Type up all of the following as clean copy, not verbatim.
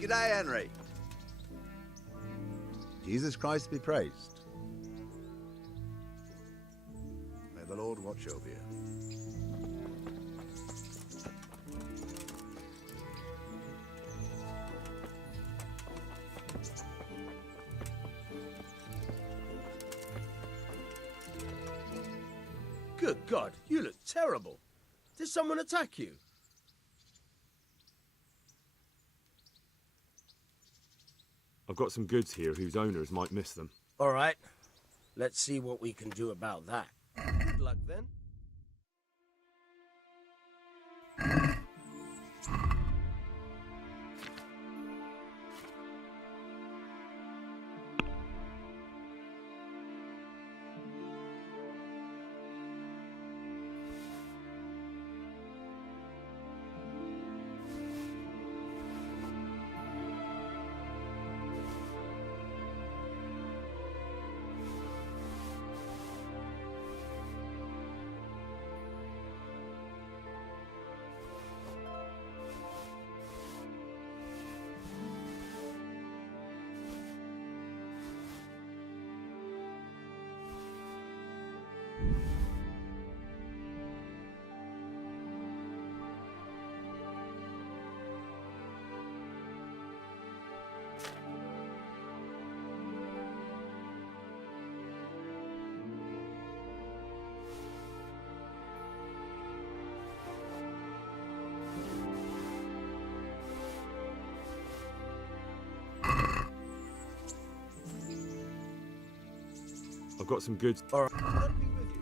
G'day, Henry. Jesus Christ be praised. May the Lord watch over you. Good God, you look terrible. Did someone attack you? I've got some goods here whose owners might miss them. All right. Let's see what we can do about that. Good luck then. I've got some goods. All right. I'll be with you.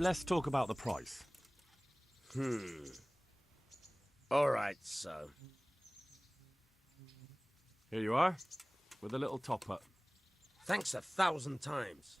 Let's talk about the price. All right, so. Here you are, with a little top-up. Thanks 1,000 times.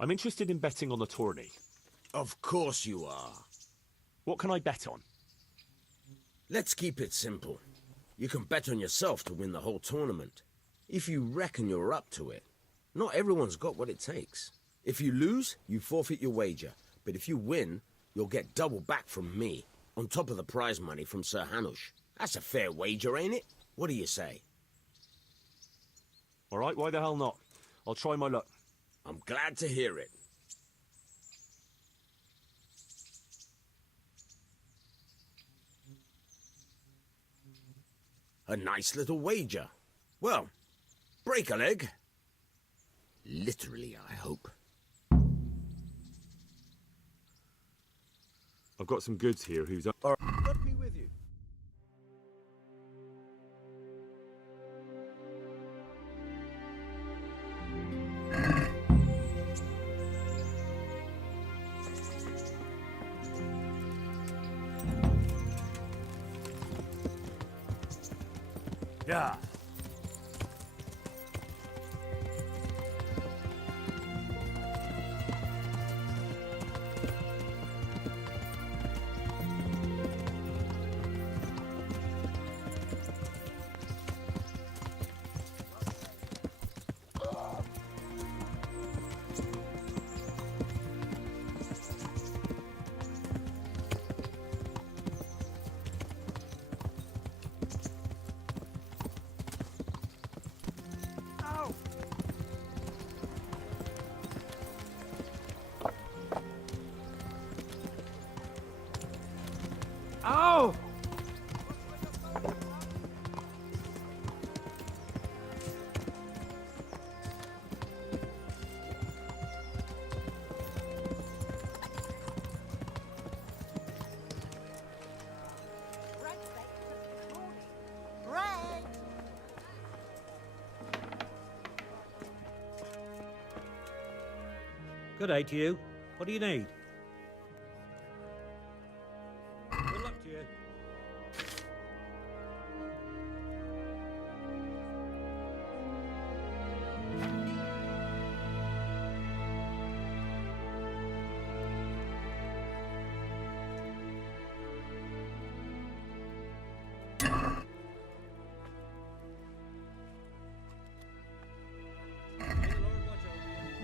I'm interested in betting on the tourney. Of course you are. What can I bet on? Let's keep it simple. You can bet on yourself to win the whole tournament. If you reckon you're up to it. Not everyone's got what it takes. If you lose, you forfeit your wager. But if you win, you'll get double back from me, on top of the prize money from Sir Hanush. That's a fair wager, ain't it? What do you say? All right, why the hell not? I'll try my luck. I'm glad to hear it. A nice little wager. Well, break a leg. Literally, I hope. I've got some goods here whose... Got me with you. Yeah. Ow! Good day to you. What do you need? Good luck to you. May the Lord watch over you.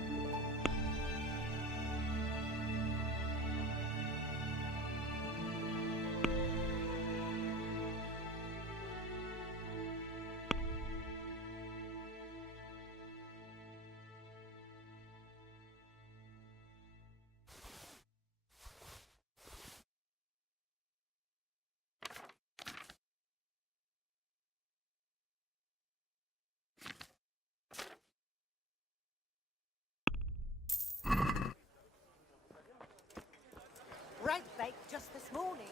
Bread baked just this morning.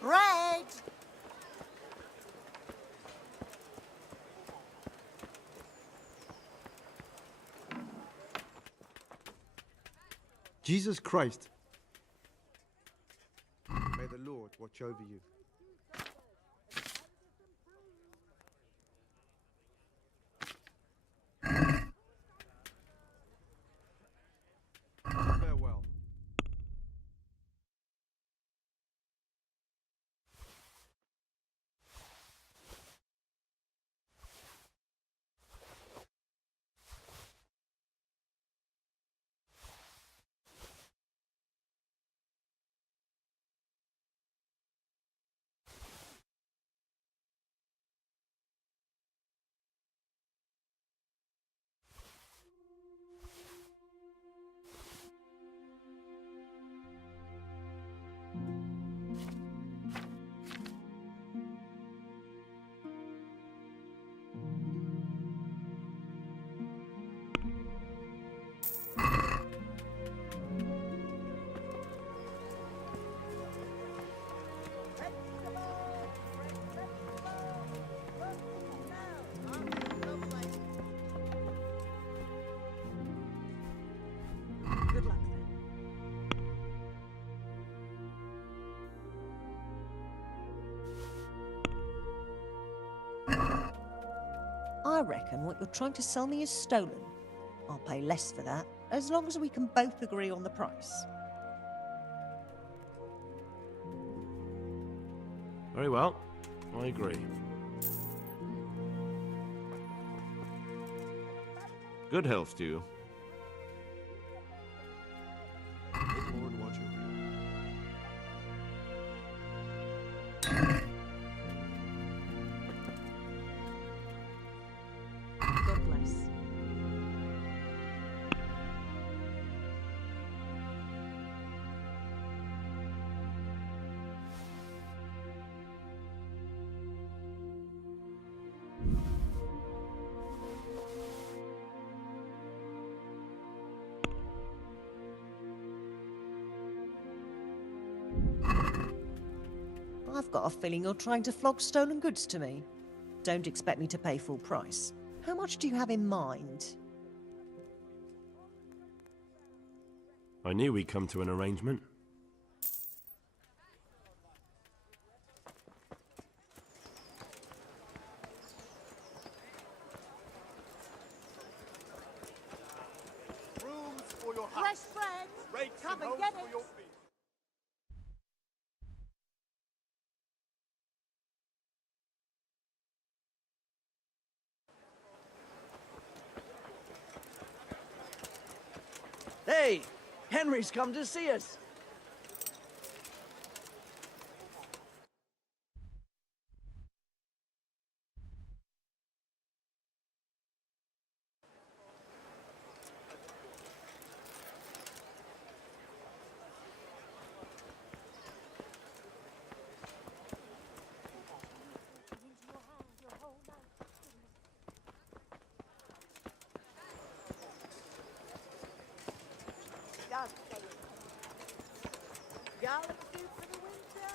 Bread! Jesus Christ. May the Lord watch over you. Farewell. Good luck then. I reckon what you're trying to sell me is stolen. I'll pay less for that, as long as we can both agree on the price. Very well. I agree. Good health to you. May the Lord watch over you. God bless. I've got a feeling you're trying to flog stolen goods to me. Don't expect me to pay full price. How much do you have in mind? I knew we'd come to an arrangement. Rooms for your Fresh house. bread! Rakes Come and hoes get for it! your feet. Hey, Henry's come to see us. Galaxy for the winter!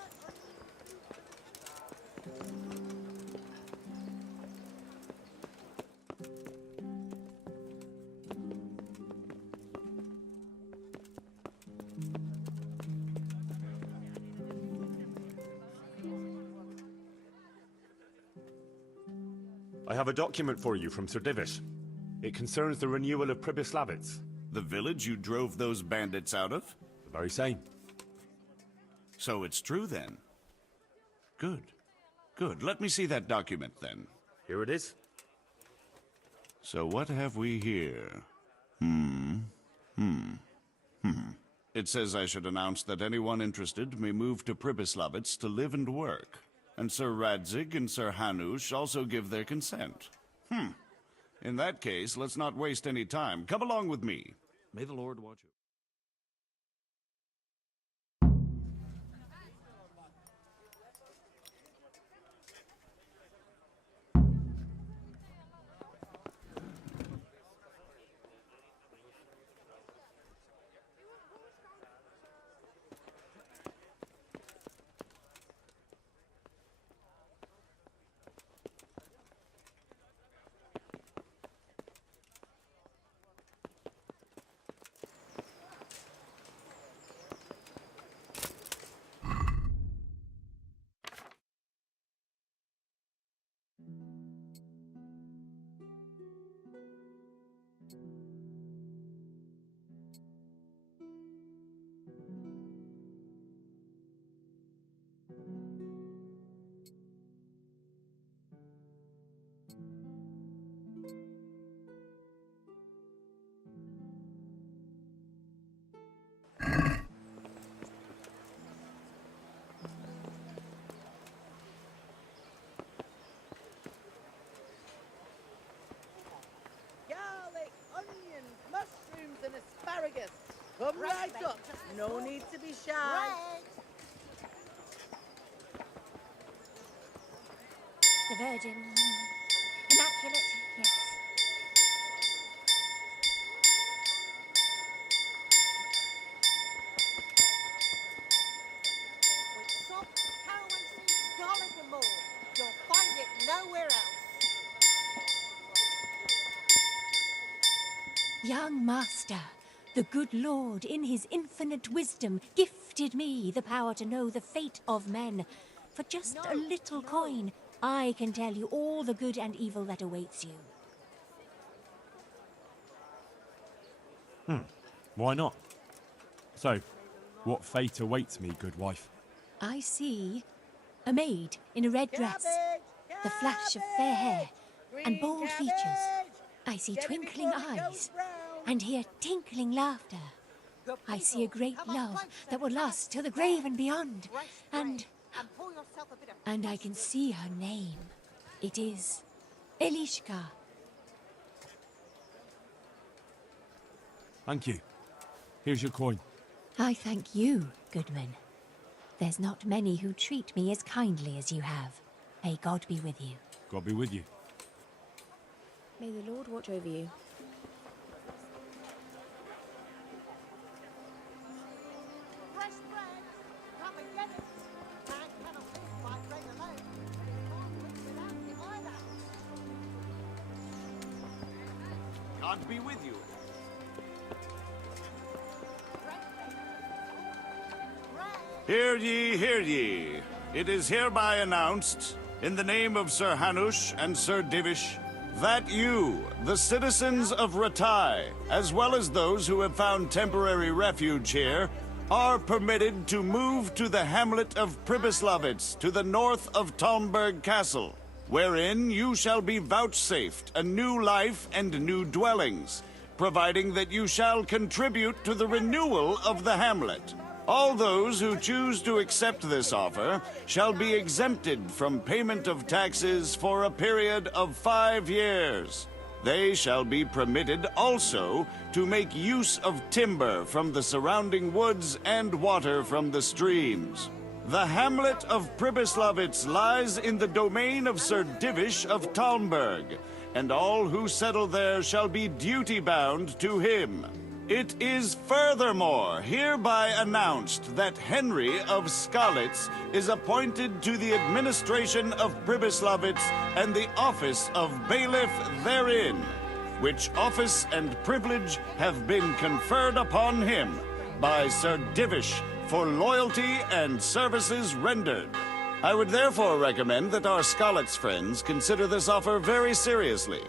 I have a document for you from Sir Divish. It concerns the renewal of Pribyslavitz. The village you drove those bandits out of? The very same. So it's true then? Good. Good. Let me see that document then. Here it is. So what have we here? It says I should announce that anyone interested may move to Pribyslavitz to live and work. And Sir Radzig and Sir Hanush also give their consent. In that case, let's not waste any time. Come along with me. May the Lord watch you. Garlic, onions, mushrooms, and asparagus. Come right up. No need to be shy. The Virgin. Immaculate, yes. With soft caraway seeds, garlic, and more. You'll find it nowhere else. Young master, the good Lord, in his infinite wisdom, gifted me the power to know the fate of men. For just a little coin, I can tell you all the good and evil that awaits you. Why not? So, what fate awaits me, good wife? I see A maid in a red dress, the flash of fair hair and bold features. I see twinkling eyes and hear tinkling laughter. I see a great love that will last till the grave and beyond. And I can see her name. It is Elishka. Thank you. Here's your coin. I thank you, Goodman. There's not many who treat me as kindly as you have. May God be with you. God be with you. May the Lord watch over you. God be with you. Hear ye, hear ye. It is hereby announced, in the name of Sir Hanush and Sir Divish, that you, the citizens of Ratai, as well as those who have found temporary refuge here, are permitted to move to the hamlet of Pribyslavitz to the north of Talmberg Castle, wherein you shall be vouchsafed a new life and new dwellings, providing that you shall contribute to the renewal of the hamlet. All those who choose to accept this offer shall be exempted from payment of taxes for a period of 5 years. They shall be permitted also to make use of timber from the surrounding woods and water from the streams. The hamlet of Pribyslavitz lies in the domain of Sir Divish of Talmberg, and all who settle there shall be duty-bound to him. It is furthermore hereby announced that Henry of Skalitz is appointed to the administration of Pribyslavitz and the office of bailiff therein, which office and privilege have been conferred upon him by Sir Divish for loyalty and services rendered. I would therefore recommend that our Skalitz friends consider this offer very seriously,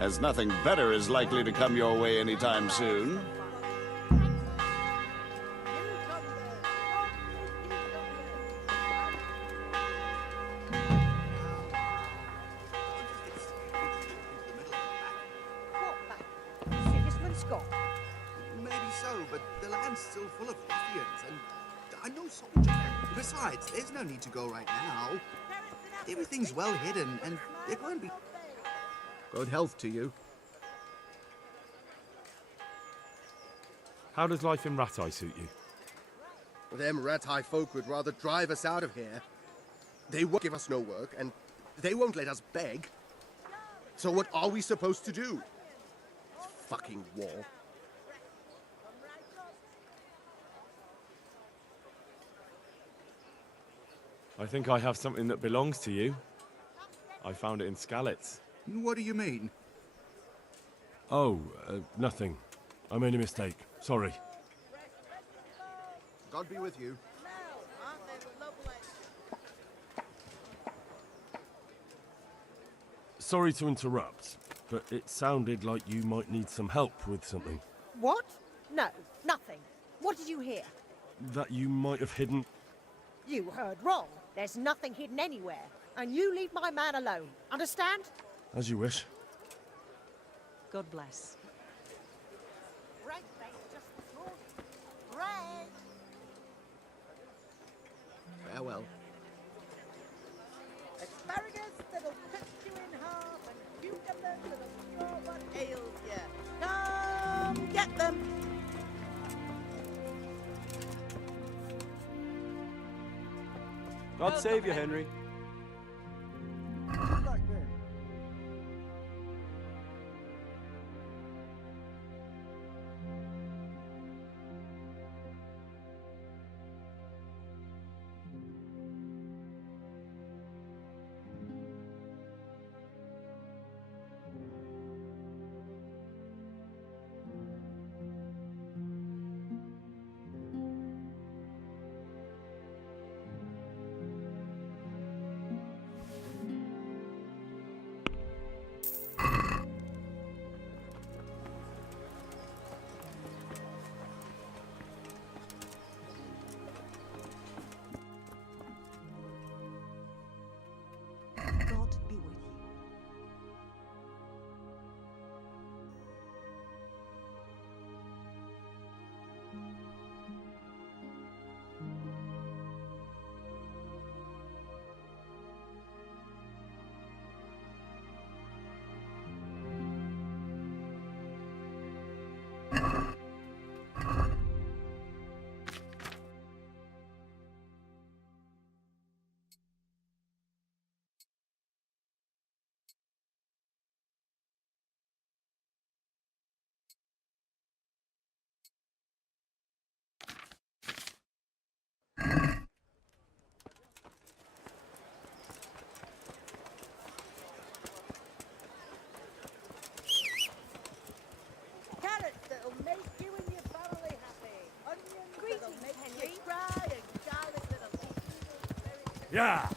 as nothing better is likely to come your way anytime soon. Maybe so, but the land's still full of ruffians, and I'm no soldier. Besides, there's no need to go right now. Everything's well hidden, and it won't be... Good health to you. How does life in Ratai suit you? Them Ratai folk would rather drive us out of here. They won't give us no work, and they won't let us beg. So what are we supposed to do? Fucking war. I think I have something that belongs to you. I found it in Skalitz. What do you mean? Oh, nothing. I made a mistake. Sorry. God be with you. Sorry to interrupt, but it sounded like you might need some help with something. What? No, nothing. What did you hear? That you might have hidden... You heard wrong. There's nothing hidden anywhere. And you leave my man alone. Understand? As you wish. God bless. Farewell. Asparagus that'll cut you in half and cucumbers that'll cure what ails you. Come get them. God save you, Henry. Yeah.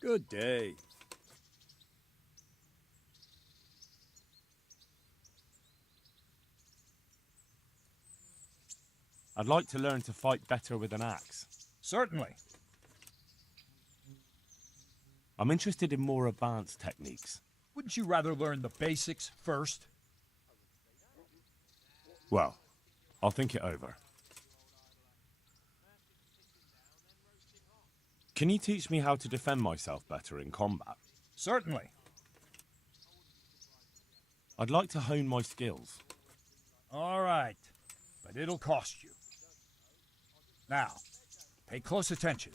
Good day. I'd like to learn to fight better with an axe. Certainly. I'm interested in more advanced techniques. Wouldn't you rather learn the basics first? Well, I'll think it over. Can you teach me how to defend myself better in combat? Certainly. I'd like to hone my skills. All right, but it'll cost you. Now, pay close attention.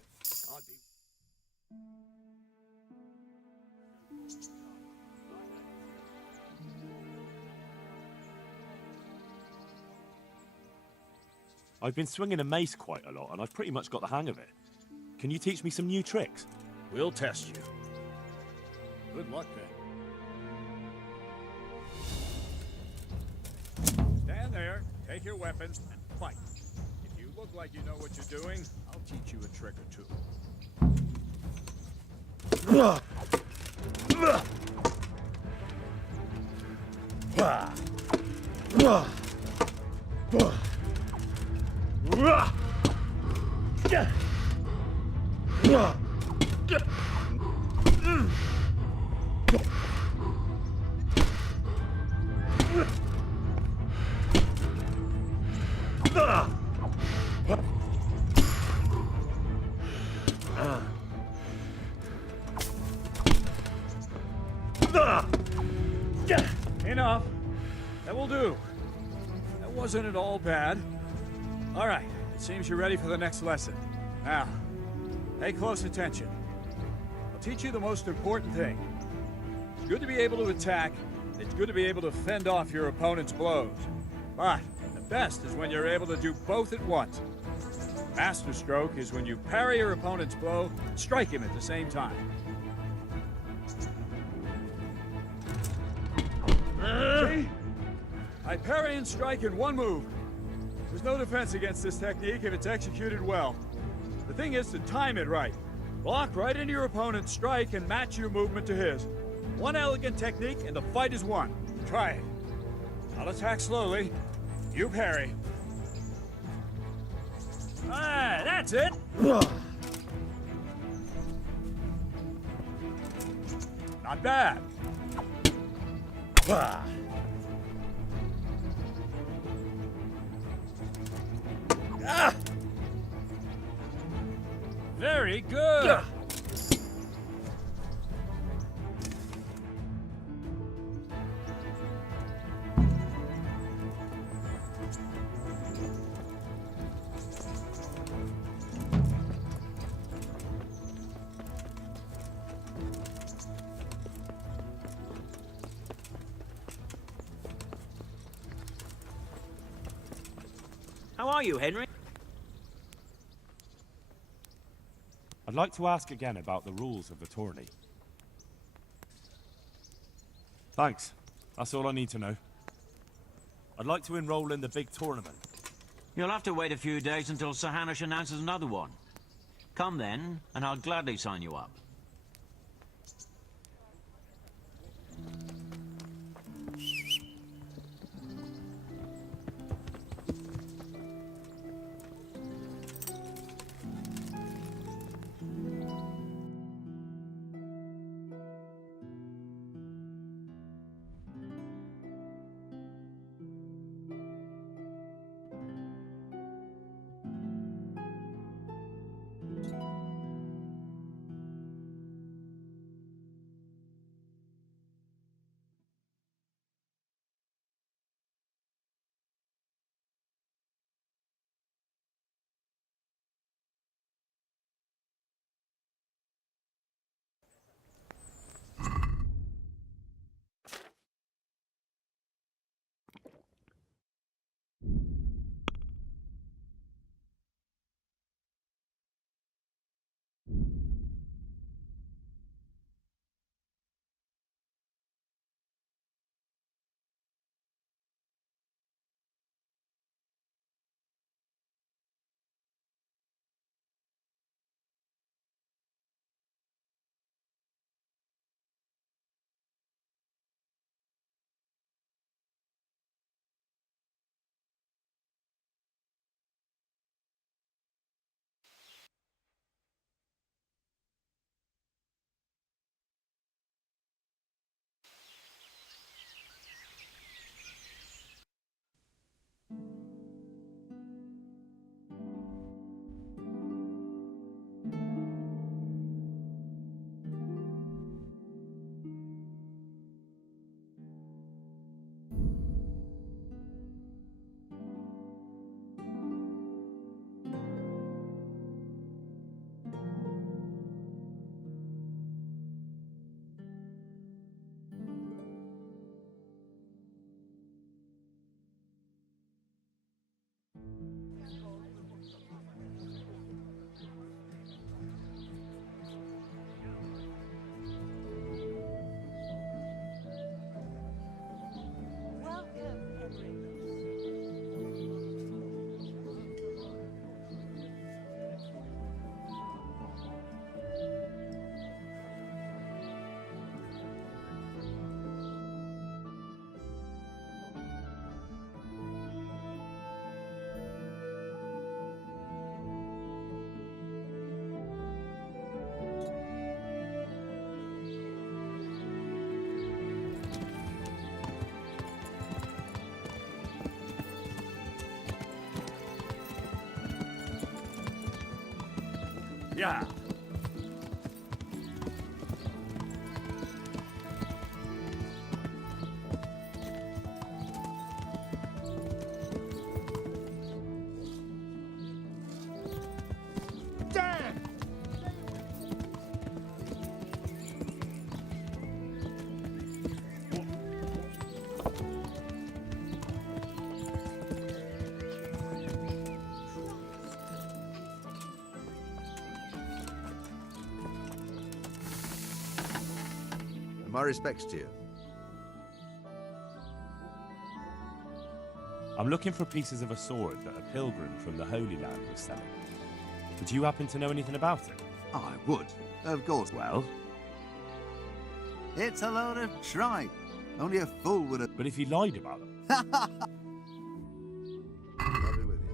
I've been swinging a mace quite a lot, and I've pretty much got the hang of it. Can you teach me some new tricks? We'll test you. Good luck, then. Stand there, take your weapon, and fight. If you look like you know what you're doing, I'll teach you a trick or two. Enough. That will do. That wasn't at all bad. All right, it seems you're ready for the next lesson. Now, pay close attention. I'll teach you the most important thing. It's good to be able to attack, and it's good to be able to fend off your opponent's blows. But the best is when you're able to do both at once. Master stroke is when you parry your opponent's blow, strike him at the same time. See? I parry and strike in one move. There's no defense against this technique if it's executed well. The thing is to time it right. Block right into your opponent's strike and match your movement to his. One elegant technique and the fight is won. Try it. I'll attack slowly. You parry. Ah, that's it. Not bad. Ah! Very good. How are you, Henry? I'd like to ask again about the rules of the tourney. Thanks. That's all I need to know. I'd like to enroll in the big tournament. You'll have to wait a few days until Sir Hanush announces another one. Come then, and I'll gladly sign you up. Yeah. My respects to you. I'm looking for pieces of a sword that a pilgrim from the Holy Land was selling. Would you happen to know anything about it? I would. Of course. Well? It's a load of tripe. Only a fool would have... But if he lied about them? I'll be with you.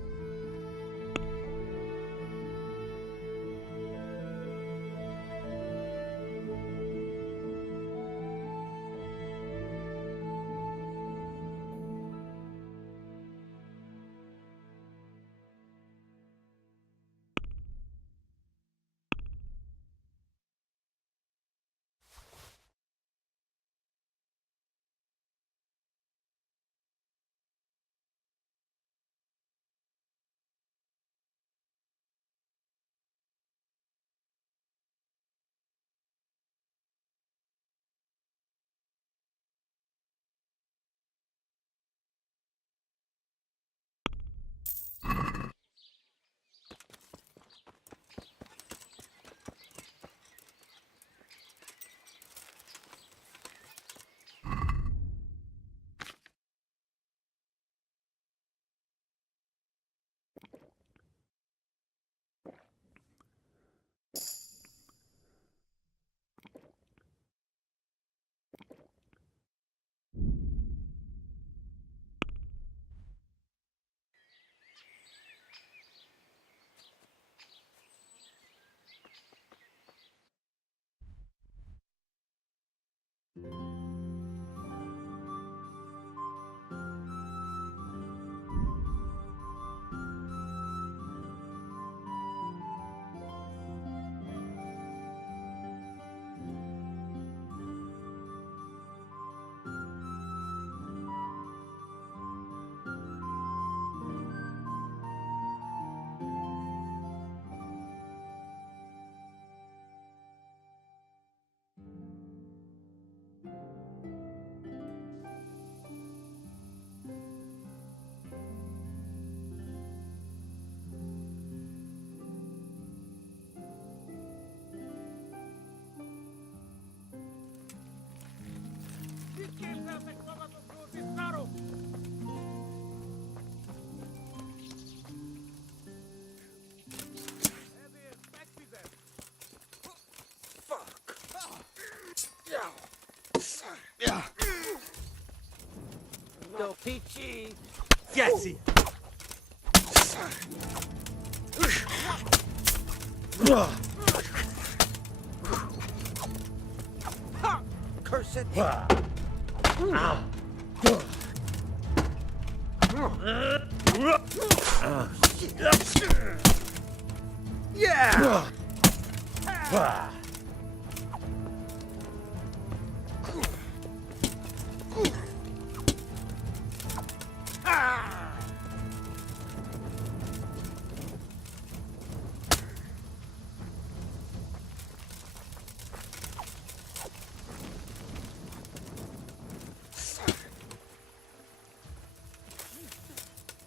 Do Peachy. Gassy. Curse it. Yeah!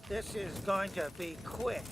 This is going to be quick.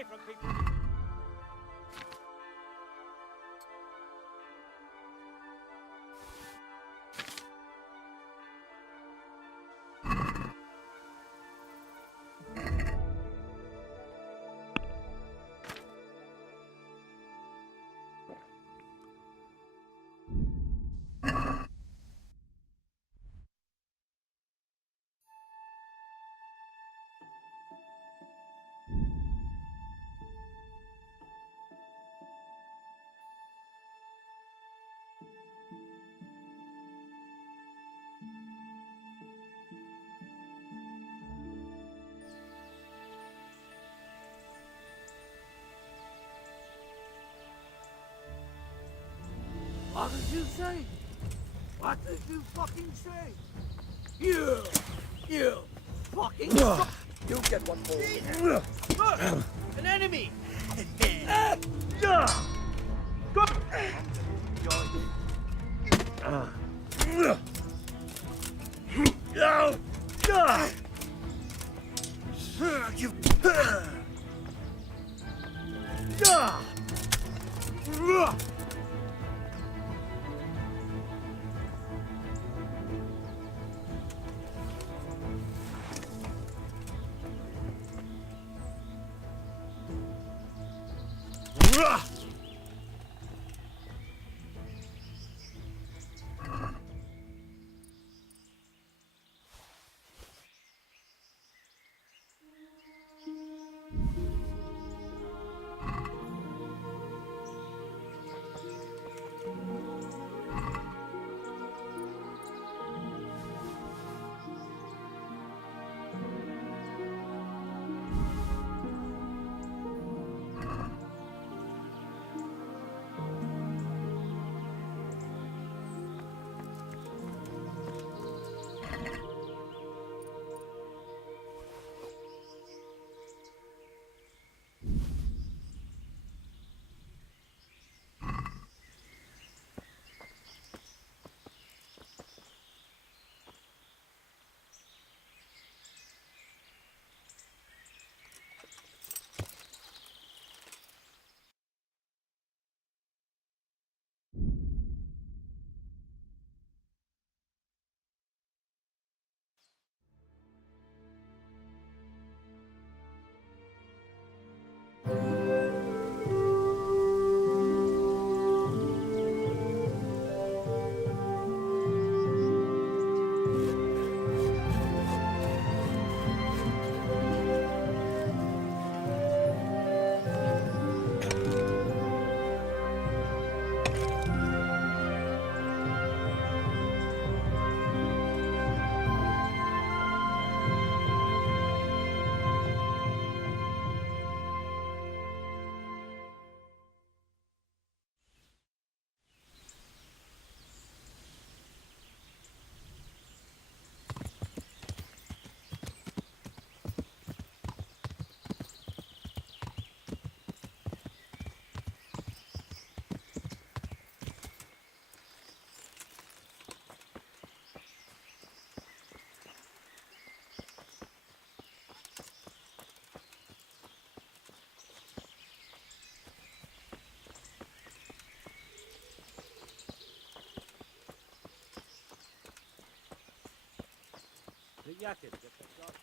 away from people. What did you say? What did you fucking say? You fucking You get one more. Look! An enemy! The jacket, get the shot.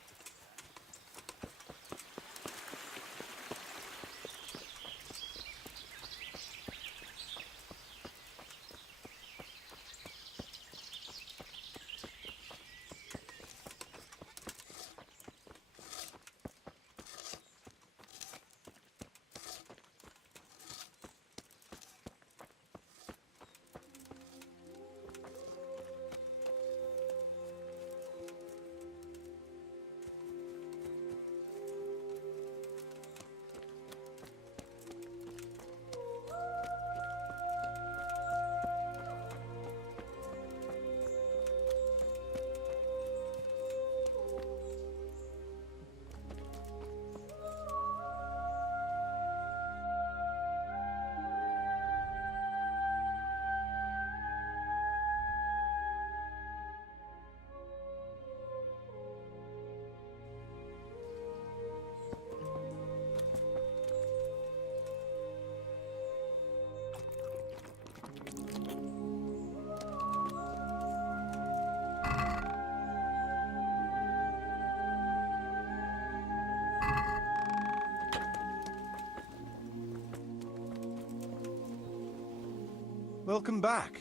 Welcome back.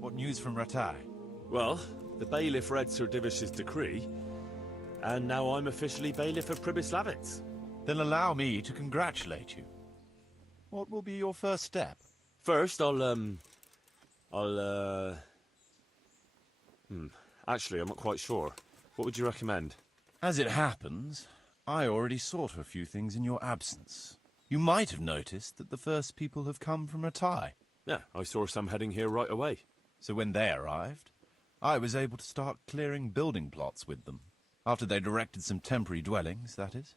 What news from Rattay? Well, the bailiff read Sir Divish's decree, and now I'm officially bailiff of Pribyslavitz. Then allow me to congratulate you. What will be your first step? First, actually, I'm not quite sure. What would you recommend? As it happens, I already saw to a few things in your absence. You might have noticed that the first people have come from Rattay. Yeah, I saw some heading here right away. So when they arrived, I was able to start clearing building plots with them. After they'd erected some temporary dwellings, that is.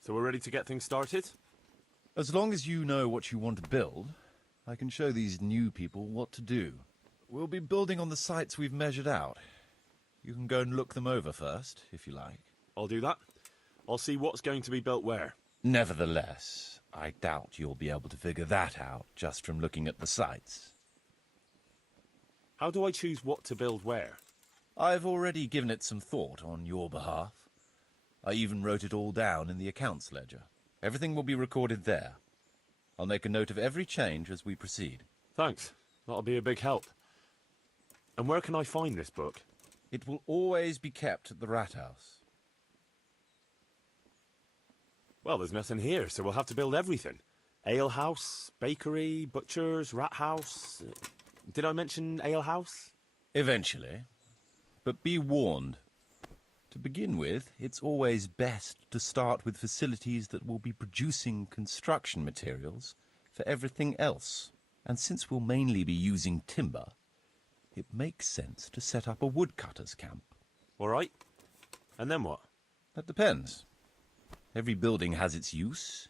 So we're ready to get things started? As long as you know what you want to build, I can show these new people what to do. We'll be building on the sites we've measured out. You can go and look them over first, if you like. I'll do that. I'll see what's going to be built where. Nevertheless, I doubt you'll be able to figure that out just from looking at the sites. How do I choose what to build where? I've already given it some thought on your behalf. I even wrote it all down in the accounts ledger. Everything will be recorded there. I'll make a note of every change as we proceed. Thanks. That'll be a big help. And where can I find this book? It will always be kept at the Rat House. Well, there's nothing here, so we'll have to build everything. Ale house, bakery, butchers, rat house. Did I mention ale house? Eventually. But be warned. To begin with, it's always best to start with facilities that will be producing construction materials for everything else. And since we'll mainly be using timber, it makes sense to set up a woodcutter's camp. All right. And then what? That depends. Every building has its use,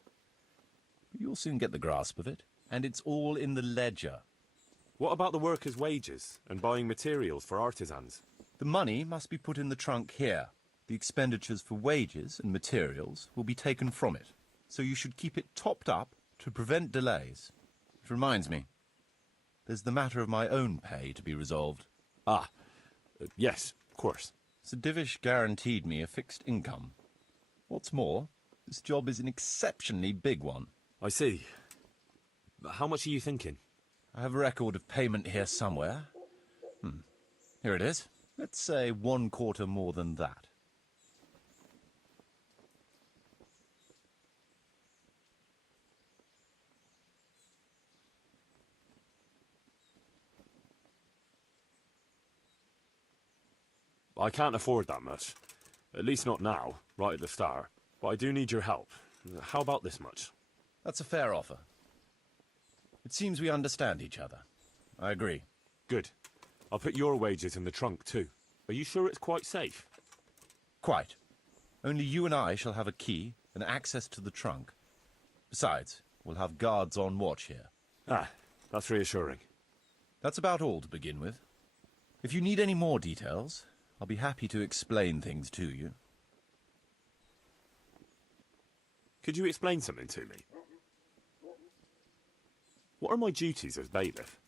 but you'll soon get the grasp of it, and it's all in the ledger. What about the workers' wages and buying materials for artisans? The money must be put in the trunk here. The expenditures for wages and materials will be taken from it, so you should keep it topped up to prevent delays. Which reminds me, there's the matter of my own pay to be resolved. Yes, of course. Sir Divish guaranteed me a fixed income. What's more, this job is an exceptionally big one. I see. How much are you thinking? I have a record of payment here somewhere. Here it is. Let's say 1/4 more than that. I can't afford that much. At least not now, right at the start. But I do need your help. How about this much? That's a fair offer. It seems we understand each other. I agree. Good. I'll put your wages in the trunk too. Are you sure it's quite safe? Quite. Only you and I shall have a key and access to the trunk. Besides, we'll have guards on watch here. That's reassuring. That's about all to begin with. If you need any more details, I'll be happy to explain things to you. Could you explain something to me? What are my duties as bailiff?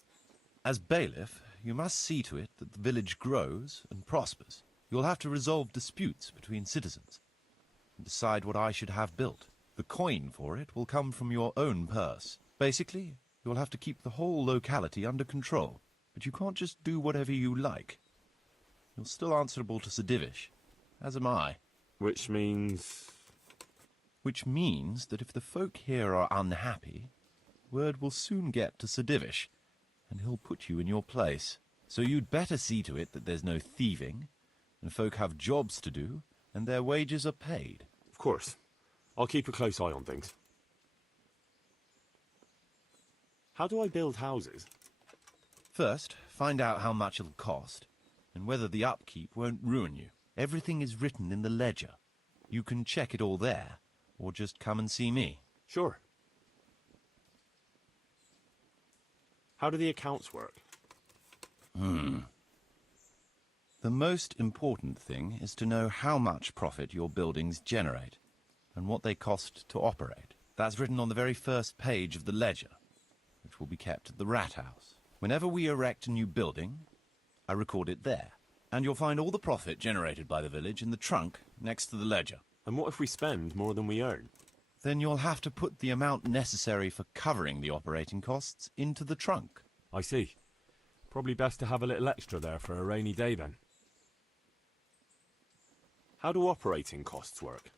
As bailiff, you must see to it that the village grows and prospers. You'll have to resolve disputes between citizens and decide what I should have built. The coin for it will come from your own purse. Basically, you'll have to keep the whole locality under control. But you can't just do whatever you like. You're still answerable to Sir Divish, as am I. Which means... Which means that if the folk here are unhappy, word will soon get to Sir Divish, and he'll put you in your place. So you'd better see to it that there's no thieving, and folk have jobs to do, and their wages are paid. Of course. I'll keep a close eye on things. How do I build houses? First, find out how much it'll cost, and whether the upkeep won't ruin you. Everything is written in the ledger. You can check it all there, or just come and see me. Sure. How do the accounts work? The most important thing is to know how much profit your buildings generate, and what they cost to operate. That's written on the very first page of the ledger, which will be kept at the Rat House. Whenever we erect a new building, I record it there. And you'll find all the profit generated by the village in the trunk next to the ledger. And what if we spend more than we earn? Then you'll have to put the amount necessary for covering the operating costs into the trunk. I see. Probably best to have a little extra there for a rainy day then. How do operating costs work?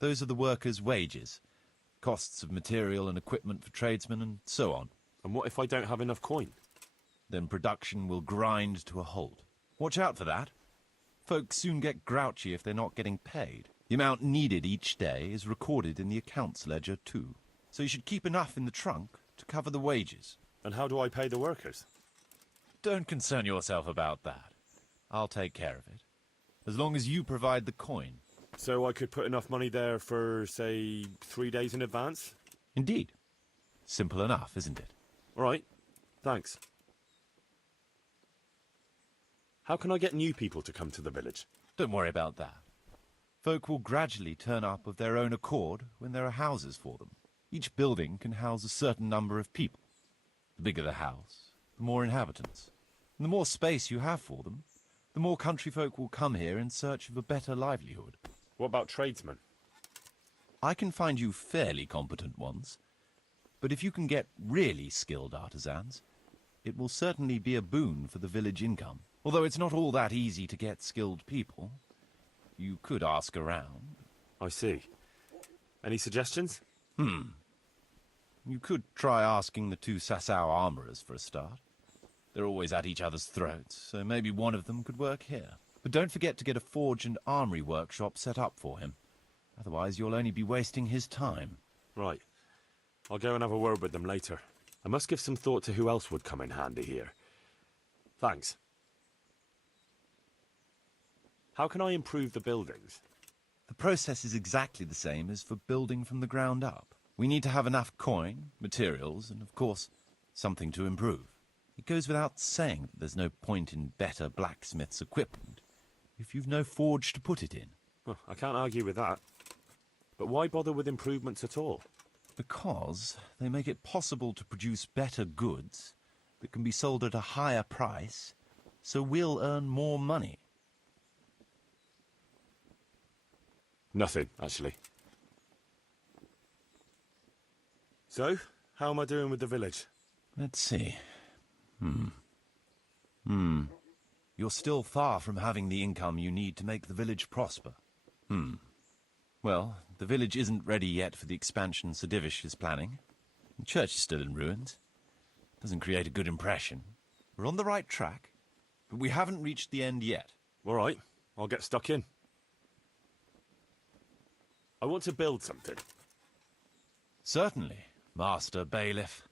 Those are the workers' wages, costs of material and equipment for tradesmen, and so on. And what if I don't have enough coin? Then production will grind to a halt. Watch out for that. Folks soon get grouchy if they're not getting paid. The amount needed each day is recorded in the accounts ledger too. So you should keep enough in the trunk to cover the wages. And how do I pay the workers? Don't concern yourself about that. I'll take care of it. As long as you provide the coin. So I could put enough money there for, say, 3 days in advance? Indeed. Simple enough, isn't it? All right. Thanks. How can I get new people to come to the village? Don't worry about that. Folk will gradually turn up of their own accord when there are houses for them. Each building can house a certain number of people. The bigger the house, the more inhabitants. And the more space you have for them, the more country folk will come here in search of a better livelihood. What about tradesmen? I can find you fairly competent ones, but if you can get really skilled artisans, it will certainly be a boon for the village income. Although it's not all that easy to get skilled people. You could ask around. I see. Any suggestions? You could try asking the 2 Sasau armourers for a start. They're always at each other's throats, so maybe one of them could work here. But don't forget to get a forge and armoury workshop set up for him. Otherwise you'll only be wasting his time. Right. I'll go and have a word with them later. I must give some thought to who else would come in handy here. Thanks. How can I improve the buildings? The process is exactly the same as for building from the ground up. We need to have enough coin, materials, and of course, something to improve. It goes without saying that there's no point in better blacksmith's equipment if you've no forge to put it in. Well, I can't argue with that. But why bother with improvements at all? Because they make it possible to produce better goods that can be sold at a higher price, so we'll earn more money. Nothing, actually. So, how am I doing with the village? Let's see. You're still far from having the income you need to make the village prosper. Well, the village isn't ready yet for the expansion Sir Divish is planning. The church is still in ruins. Doesn't create a good impression. We're on the right track, but we haven't reached the end yet. All right, I'll get stuck in. I want to build something. Certainly, Master Bailiff.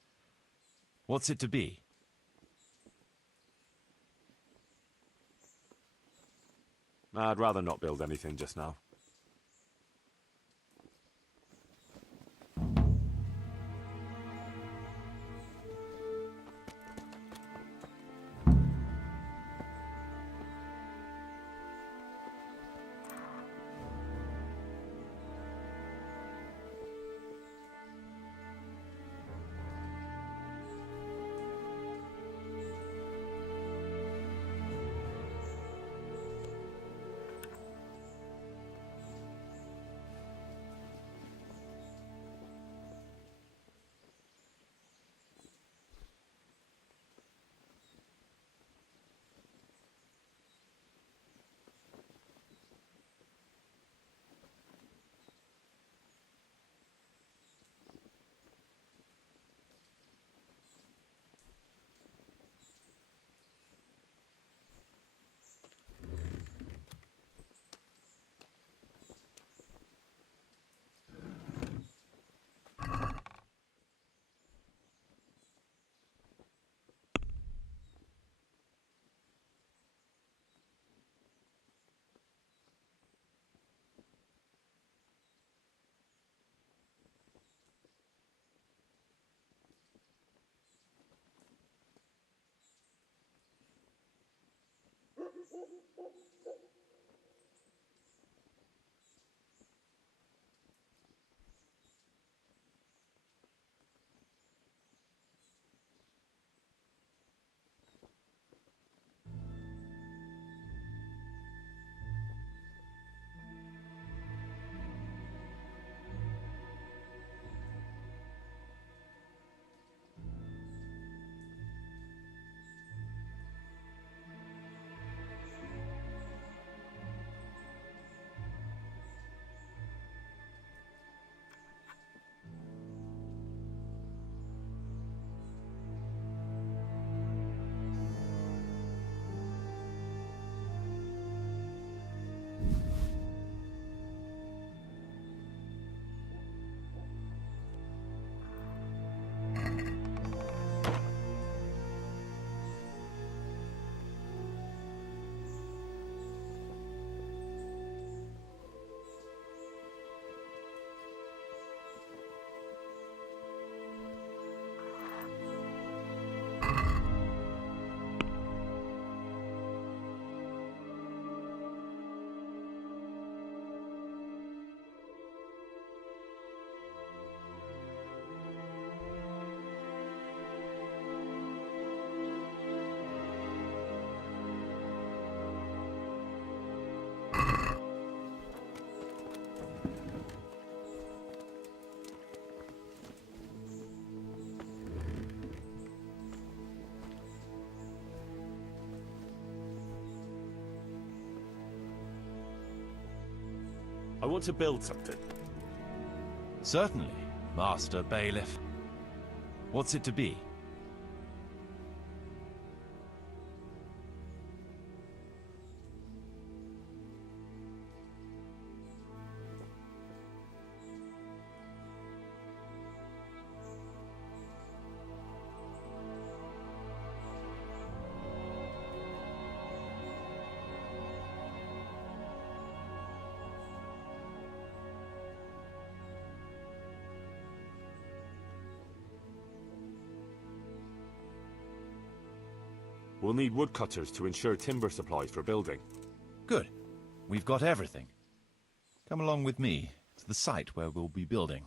What's it to be? I'd rather not build anything just now. I want to build something. Certainly, Master Bailiff. What's it to be? We'll need woodcutters to ensure timber supply for building. Good. We've got everything. Come along with me to the site where we'll be building.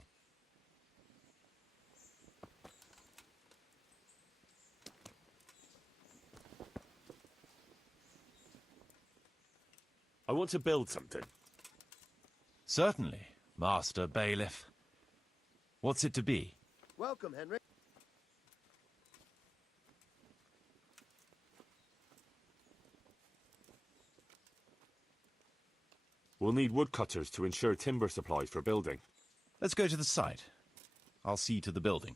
I want to build something. Certainly, Master Bailiff. What's it to be? Welcome, Henry. We'll need woodcutters to ensure timber supply for building. Let's go to the site. I'll see to the building.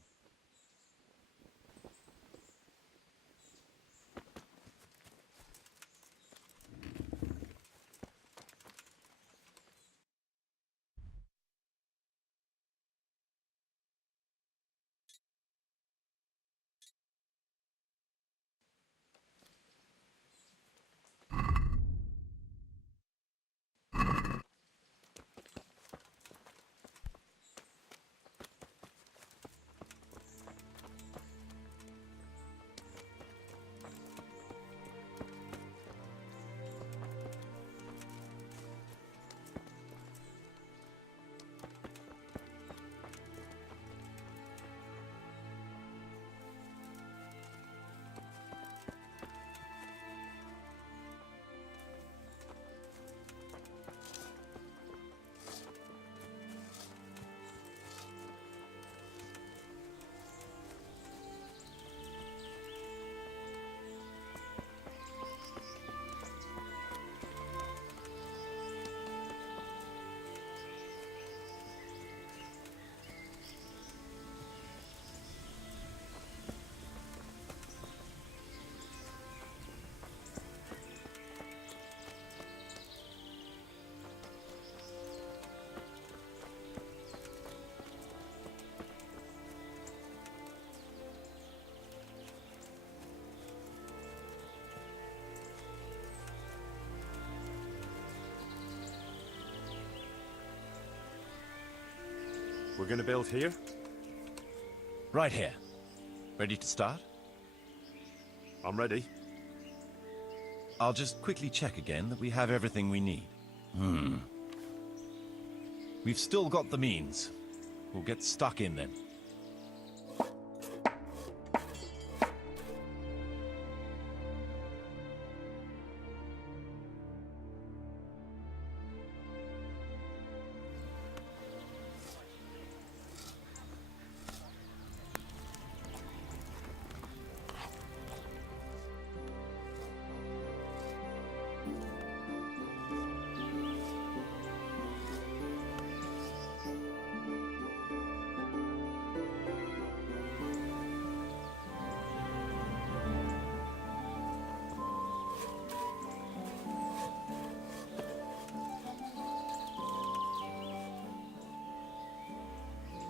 We're gonna build here? Right here. Ready to start? I'm ready. I'll just quickly check again that we have everything we need. We've still got the means. We'll get stuck in then.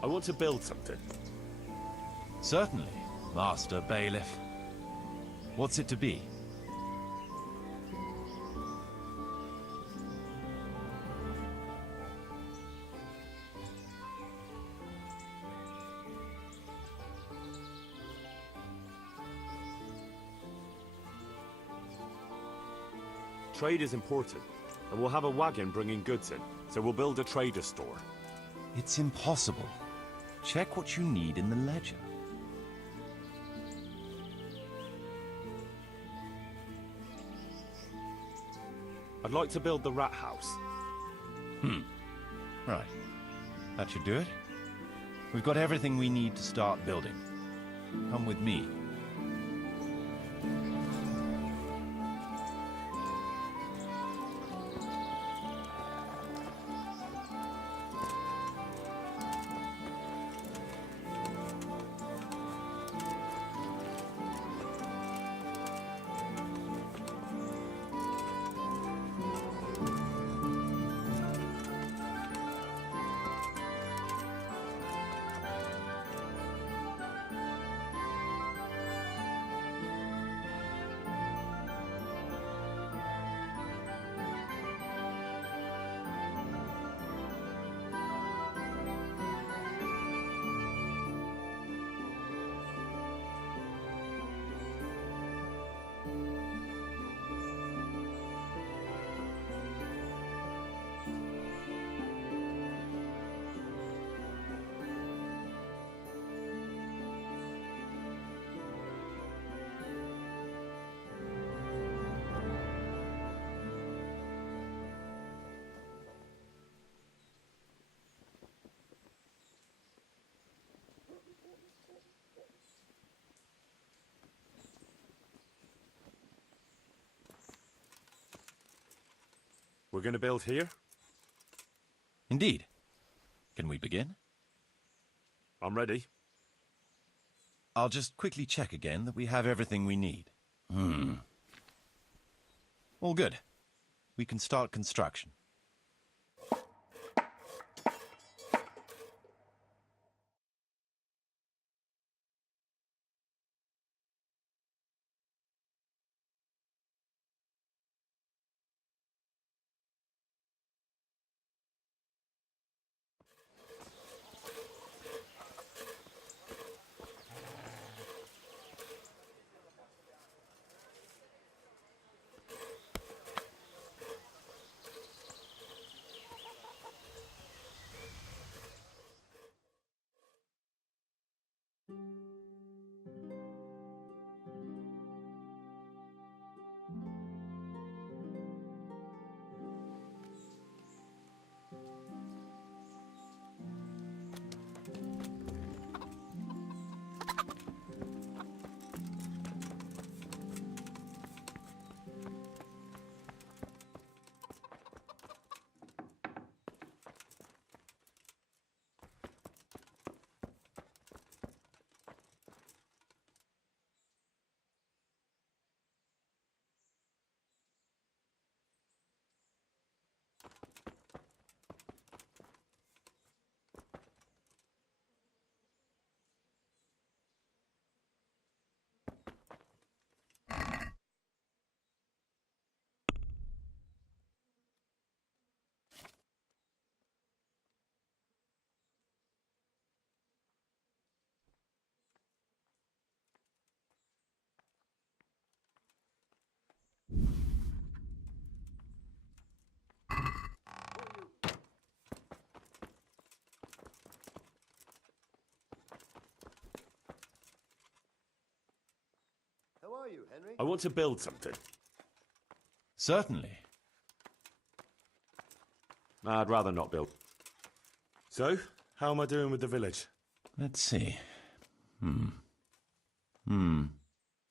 I want to build something. Certainly, Master Bailiff. What's it to be? Trade is important, and we'll have a wagon bringing goods in, so we'll build a trader's store. It's impossible. Check what you need in the ledger. I'd like to build the rat house. Right. That should do it. We've got everything we need to start building. Come with me. We're going to build here? Indeed. Can we begin? I'm ready. I'll just quickly check again that we have everything we need. All good. We can start construction. How are you, Henry? I want to build something. Certainly. I'd rather not build. So, how am I doing with the village? Let's see.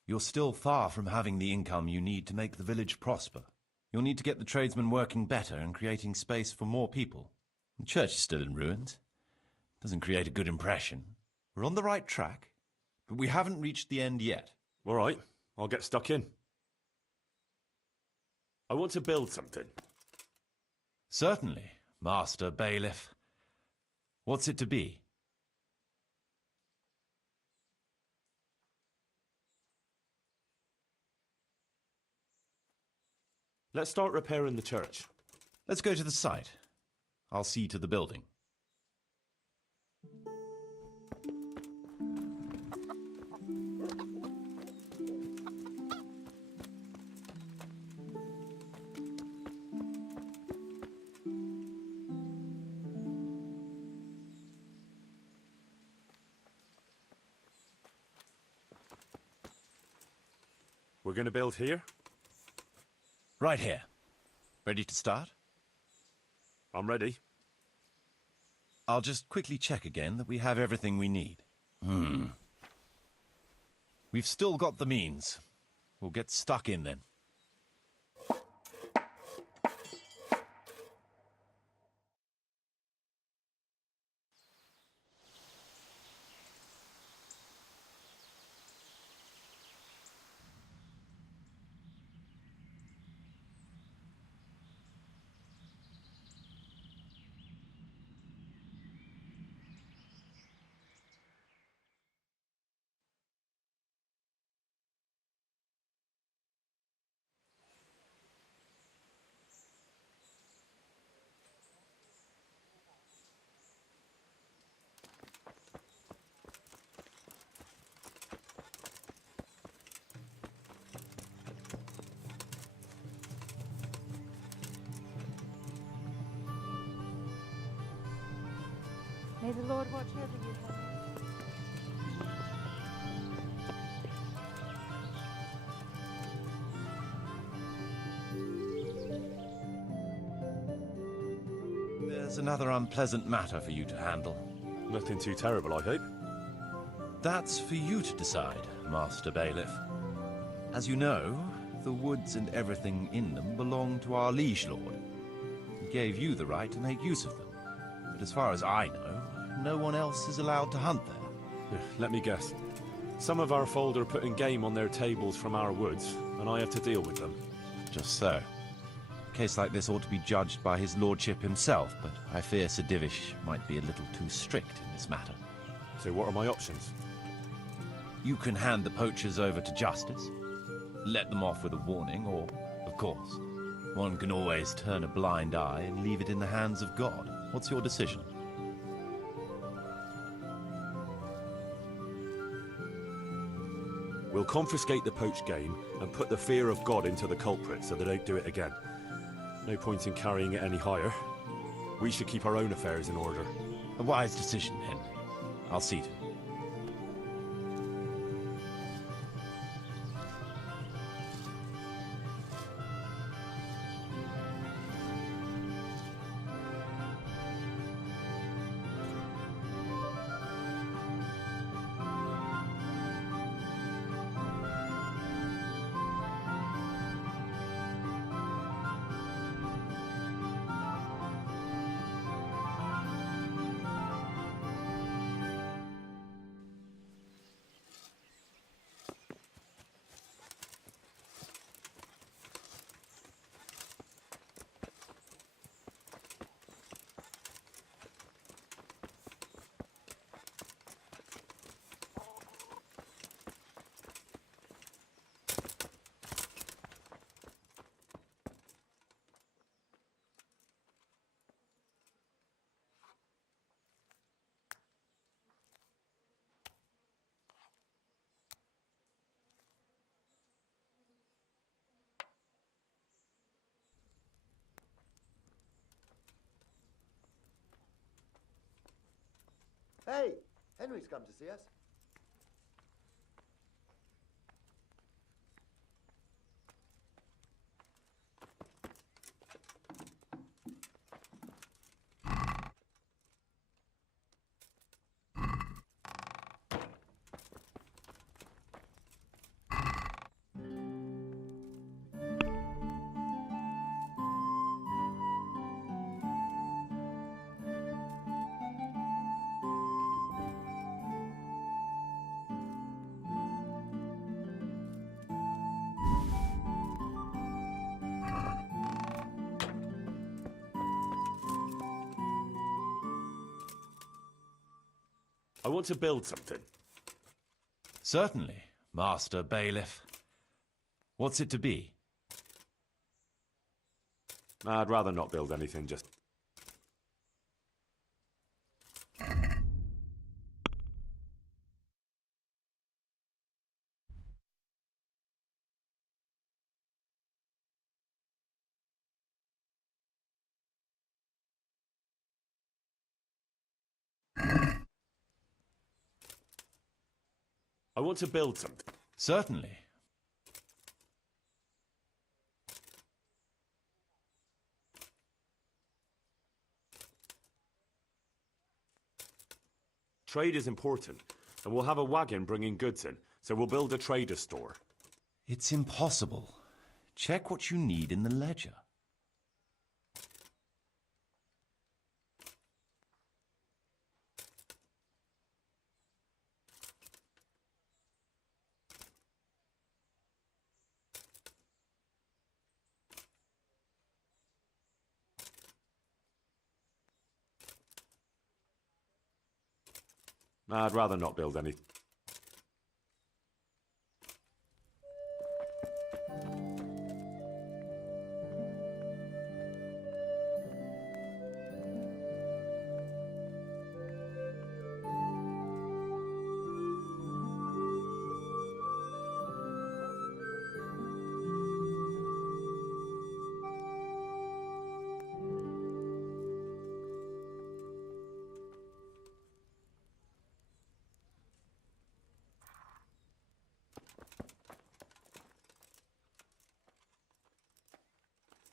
You're still far from having the income you need to make the village prosper. You'll need to get the tradesmen working better and creating space for more people. The church is still in ruins. Doesn't create a good impression. We're on the right track, but we haven't reached the end yet. All right, I'll get stuck in. I want to build something. Certainly, Master Bailiff. What's it to be? Let's start repairing the church. Let's go to the site. I'll see to the building. We're going to build here? Right here. Ready to start? I'm ready. I'll just quickly check again that we have everything we need. We've still got the means. We'll get stuck in then. May the Lord watch over you, Henry. There's another unpleasant matter for you to handle. Nothing too terrible, I hope. That's for you to decide, Master Bailiff. As you know, the woods and everything in them belong to our liege lord. gave you the right to make use of them. But as far as I know, no one else is allowed to hunt there. Let me guess. Some of our fold are putting game on their tables from our woods, and I have to deal with them. Just so. A case like this ought to be judged by his lordship himself, but I fear Sir Divish might be a little too strict in this matter. So what are my options? You can hand the poachers over to justice, let them off with a warning, or, of course, one can always turn a blind eye and leave it in the hands of God. What's your decision? We'll confiscate the poached game and put the fear of God into the culprit so they don't do it again. No point in carrying it any higher. We should keep our own affairs in order. A wise decision, Henry. I'll see to it. Hey, Henry's come to see us. I want to build something. Certainly, Master Bailiff. What's it to be? I'd rather not build anything, just... I want to build something. Certainly. Trade is important, and we'll have a wagon bringing goods in, so we'll build a trader store. It's impossible. Check what you need in the ledger. I'd rather not build any.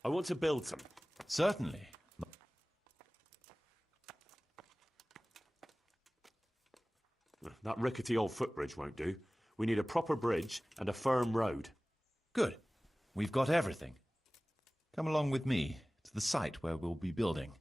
I want to build some. Certainly. That rickety old footbridge won't do. We need a proper bridge and a firm road. Good. We've got everything. Come along with me to the site where we'll be building.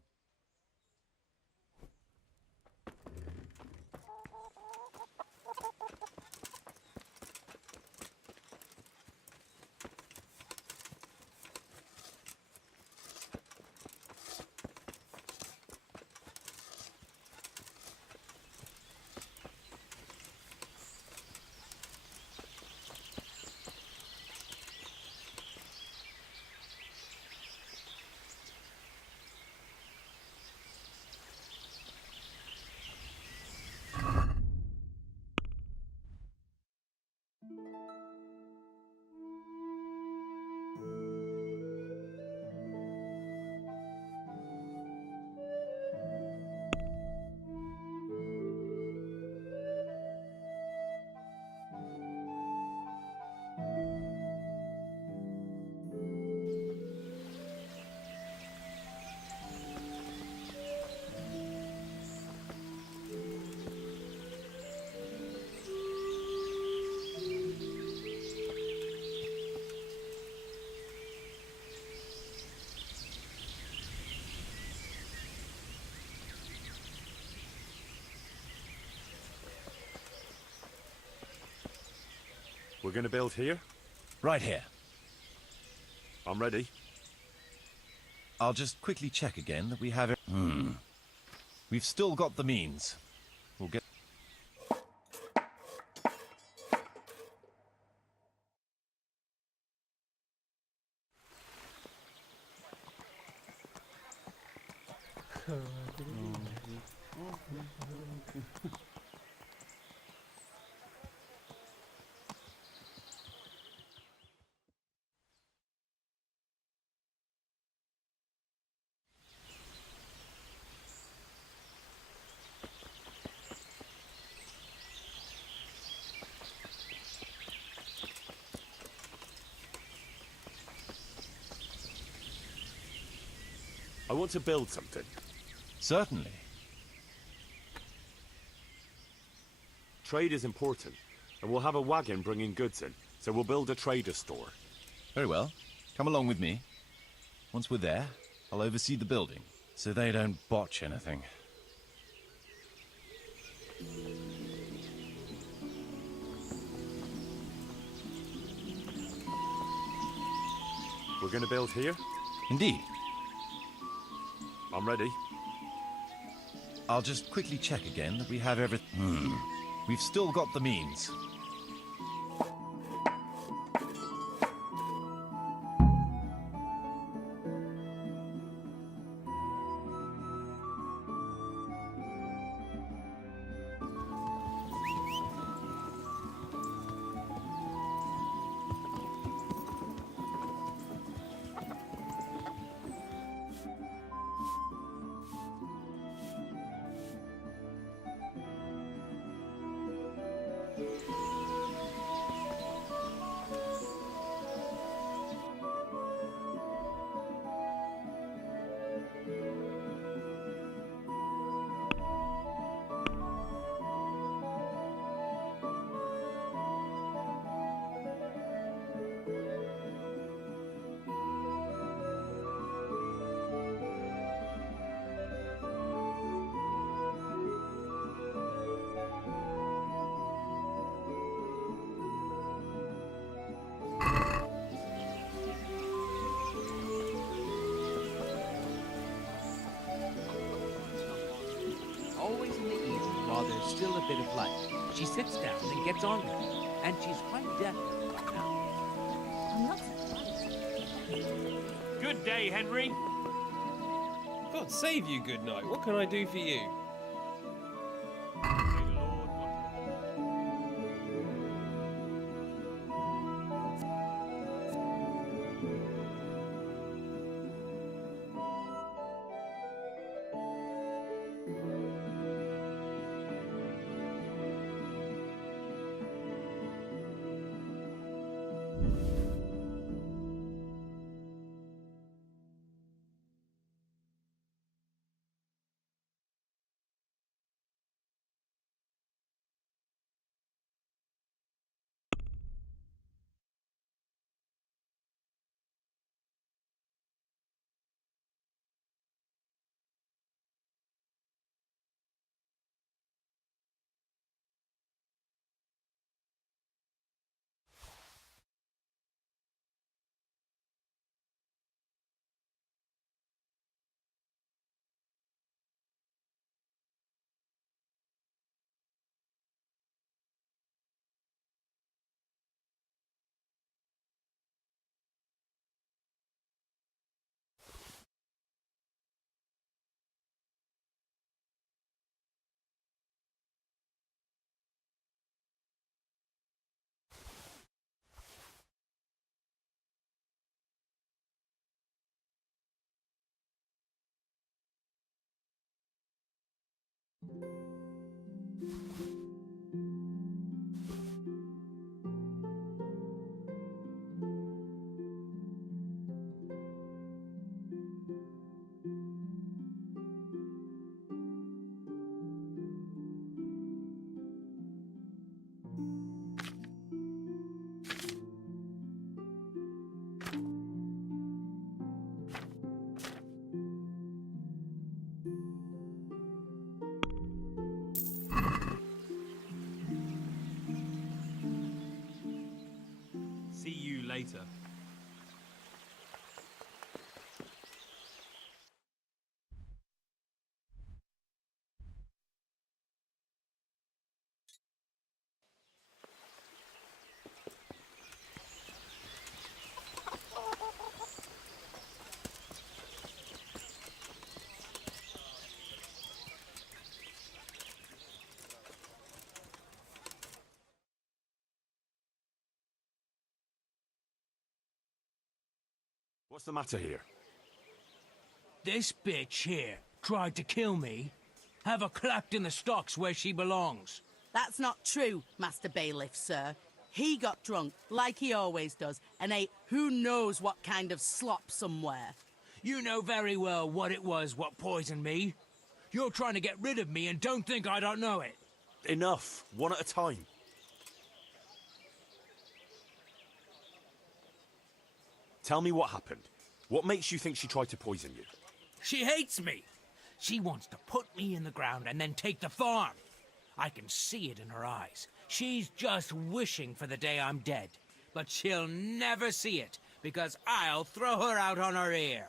We're going to build here? Right here. I'm ready. I'll just quickly check again that we have it. We've still got the means. We'll get... I want to build something. Certainly. Trade is important, and we'll have a wagon bringing goods in, so we'll build a trader store. Very well. Come along with me. Once we're there, I'll oversee the building, so they don't botch anything. We're going to build here? Indeed. I'm ready. I'll just quickly check again that we have everything. We've still got the means. Always in the evening, while there's still a bit of light, she sits down and gets on with it, and she's quite definite by now. I'm not surprised. Good day, Henry. God save you, good night. What can I do for you? See you later. What's the matter here? This bitch here tried to kill me. Have her clapped in the stocks where she belongs. That's not true, Master Bailiff, sir. He got drunk, like he always does, and ate who knows what kind of slop somewhere. You know very well what it was what poisoned me. You're trying to get rid of me and don't think I don't know it. Enough. One at a time. Tell me what happened. What makes you think she tried to poison you? She hates me. She wants to put me in the ground and then take the farm. I can see it in her eyes. She's just wishing for the day I'm dead. But she'll never see it, because I'll throw her out on her ear.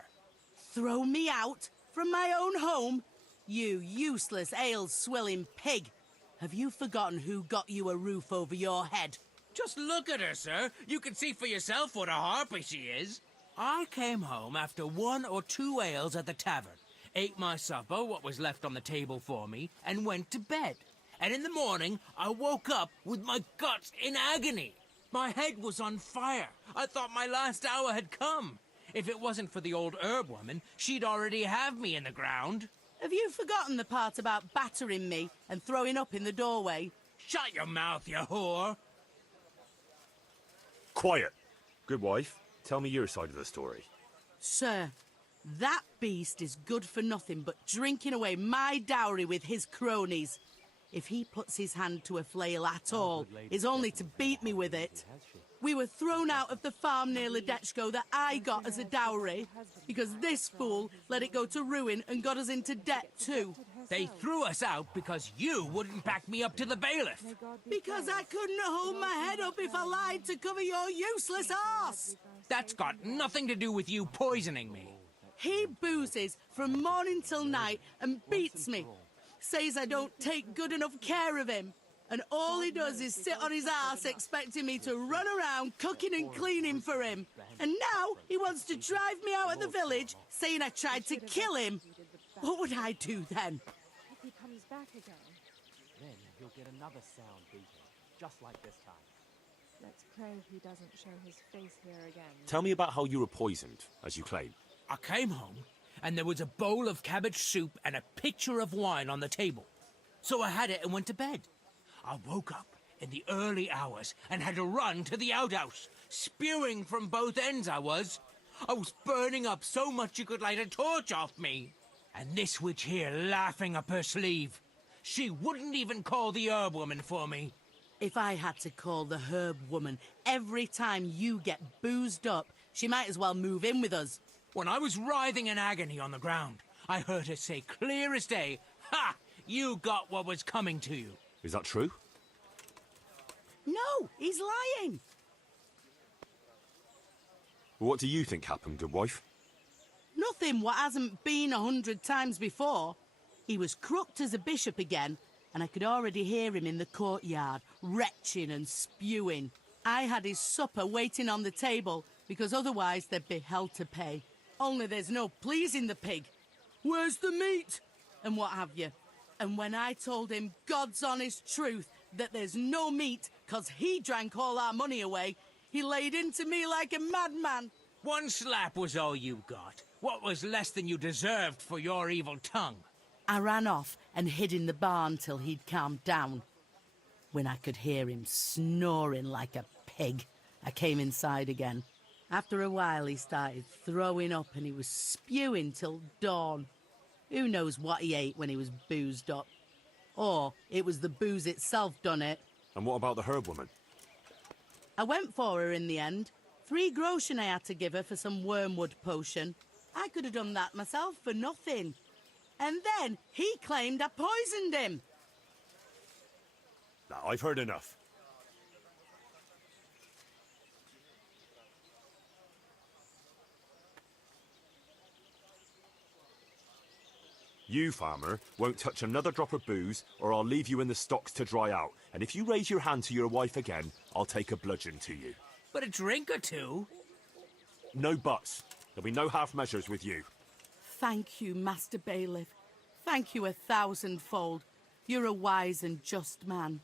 Throw me out? From my own home? You useless ale-swilling pig. Have you forgotten who got you a roof over your head? Just look at her, sir. You can see for yourself what a harpy she is. I came home after 1 or 2 ales at the tavern, ate my supper, what was left on the table for me, and went to bed. And in the morning, I woke up with my guts in agony. My head was on fire. I thought my last hour had come. If it wasn't for the old herb woman, she'd already have me in the ground. Have you forgotten the part about battering me and throwing up in the doorway? Shut your mouth, you whore! Quiet. Good wife, tell me your side of the story. Sir, that beast is good for nothing but drinking away my dowry with his cronies. If he puts his hand to a flail at all, it's only to beat me with it. We were thrown out of the farm near Ledechko that I got as a dowry, because this fool let it go to ruin and got us into debt too. They threw us out because you wouldn't back me up to the bailiff. Because I couldn't hold my head up if I lied to cover your useless arse. That's got nothing to do with you poisoning me. He boozes from morning till night and beats me. Says I don't take good enough care of him. And all he does is sit on his ass expecting me to run around cooking and cleaning for him. And now he wants to drive me out of the village, saying I tried to kill him. What would I do then? If he comes back again, Then he'll get another sound beating, just like this time. let's pray he doesn't show his face here again. Tell me about how you were poisoned, as you claim. I came home, and there was a bowl of cabbage soup and a pitcher of wine on the table. So I had it and went to bed. I woke up in the early hours and had to run to the outhouse. Spewing from both ends I was. I was burning up so much you could light a torch off me. And this witch here laughing up her sleeve. She wouldn't even call the herb woman for me. If I had to call the herb woman every time you get boozed up, she might as well move in with us. When I was writhing in agony on the ground, I heard her say clear as day, "Ha! You got what was coming to you." Is that true? No, he's lying. What do you think happened, good wife? Nothing what hasn't been 100 times before. He was crooked as a bishop again, and I could already hear him in the courtyard, retching and spewing. I had his supper waiting on the table, because otherwise there'd be hell to pay. Only there's no pleasing the pig. Where's the meat? And what have you. And when I told him God's honest truth that there's no meat, 'cause he drank all our money away, he laid into me like a madman. One slap was all you got. What was less than you deserved for your evil tongue? I ran off and hid in the barn till he'd calmed down. When I could hear him snoring like a pig, I came inside again. After a while, he started throwing up and he was spewing till dawn. Who knows what he ate when he was boozed up? Or it was the booze itself done it. And what about the herb woman? I went for her in the end. 3 groschen I had to give her for some wormwood potion. I could have done that myself for nothing. And then he claimed I poisoned him. Now, I've heard enough. You, farmer, won't touch another drop of booze, or I'll leave you in the stocks to dry out. And if you raise your hand to your wife again, I'll take a bludgeon to you. But a drink or two? No buts. There'll be no half measures with you. Thank you, Master Bailiff. Thank you 1,000-fold. You're a wise and just man.